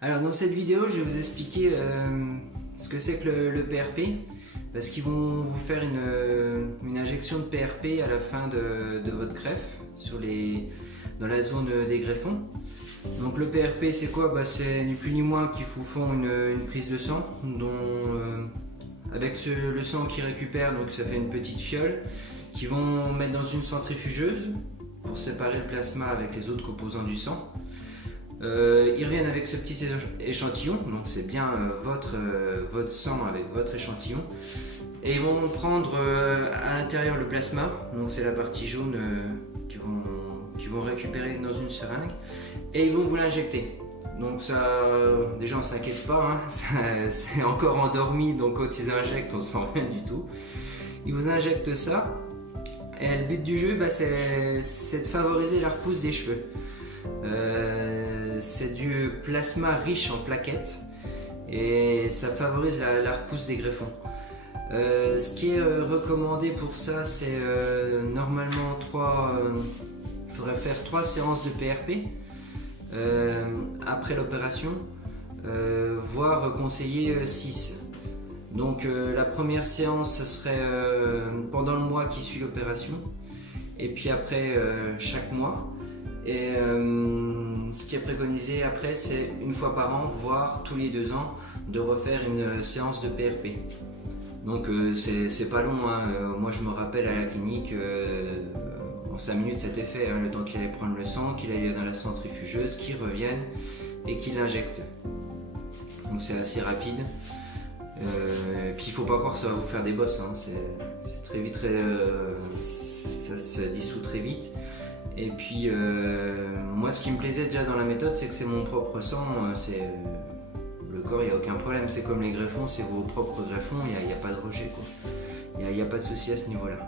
Alors dans cette vidéo, je vais vous expliquer ce que c'est que le PRP, parce qu'ils vont vous faire une injection de PRP à la fin de votre greffe dans la zone des greffons. Donc le PRP c'est quoi? C'est ni plus ni moins qu'ils vous font une prise de sang avec le sang qu'ils récupèrent, donc ça fait une petite fiole qu'ils vont mettre dans une centrifugeuse pour séparer le plasma avec les autres composants du sang. Ils reviennent avec ce petit échantillon, donc c'est bien votre sang avec votre échantillon, et ils vont prendre à l'intérieur le plasma, donc c'est la partie jaune qu'ils vont récupérer dans une seringue, et ils vont vous l'injecter. Donc ça, déjà on s'inquiète pas, hein, c'est encore endormi, donc quand ils injectent on sent rien du tout. Ils vous injectent ça, et le but du jeu c'est de favoriser la repousse des cheveux. C'est du plasma riche en plaquettes et ça favorise la repousse des greffons. Ce qui est recommandé pour ça, c'est normalement il faudrait faire 3 séances de PRP après l'opération, voire conseiller 6. Donc la première séance, ce serait pendant le mois qui suit l'opération, et puis après chaque mois. Et ce qui est préconisé après, c'est une fois par an, voire tous les 2 ans, de refaire une séance de PRP. Donc c'est pas long, hein. Moi je me rappelle à la clinique, en 5 minutes c'était fait, hein, le temps qu'il aille prendre le sang, qu'il aille dans la centrifugeuse, qu'il revienne et qu'il l'injecte. Donc c'est assez rapide. Puis il faut pas croire que ça va vous faire des bosses, hein. C'est très vite, ça se dissout très vite. Et puis moi ce qui me plaisait déjà dans la méthode, c'est que c'est mon propre sang, le corps, il n'y a aucun problème, c'est comme les greffons, c'est vos propres greffons, il n'y a pas de rejet, il n'y a pas de souci à ce niveau là.